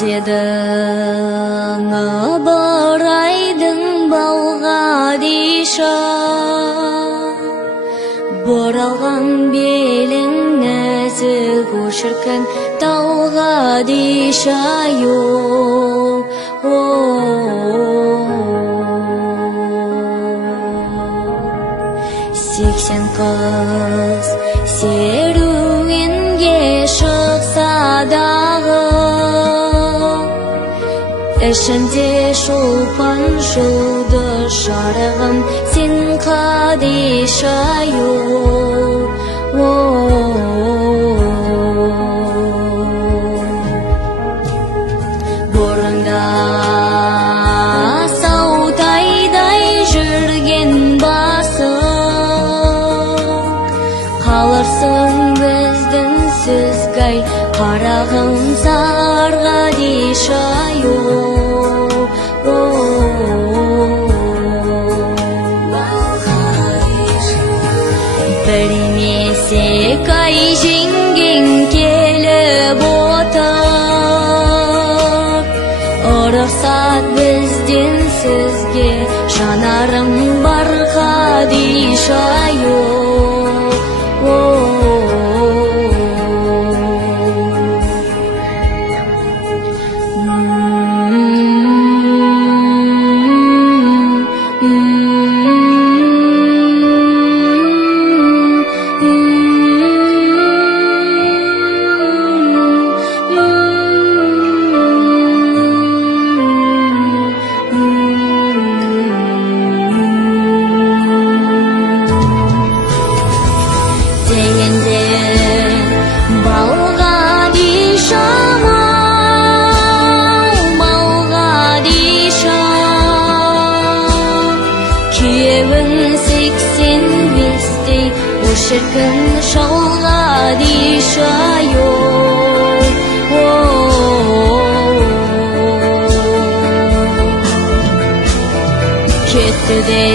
едің ыбырайдың Моғадиша, боралған белің нәзік өшіркін Талғадиша йол. Сексен қыз серуенге шықса дағы, ішінде шолпан жұлды жарығым сен Қадиша йол. Бұрында саутайдай жүрген басы, қалырсың біздің сөзгай қарағым сар Қадиша йол. Білмесе кай жеңген келіп отыр, ұрықсат бізден сізге жанарым бар Қадиша йол. Шіркін шал Қадиша йол. Кетті де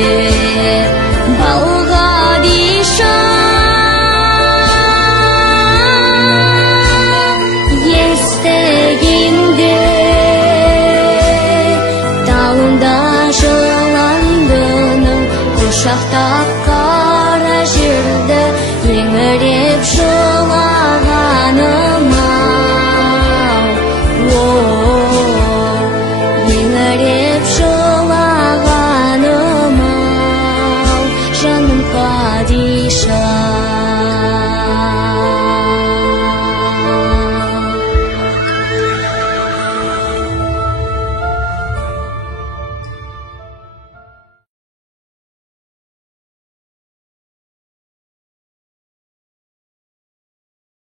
бал Қадиша, естігенде тауында жыландының құшақтап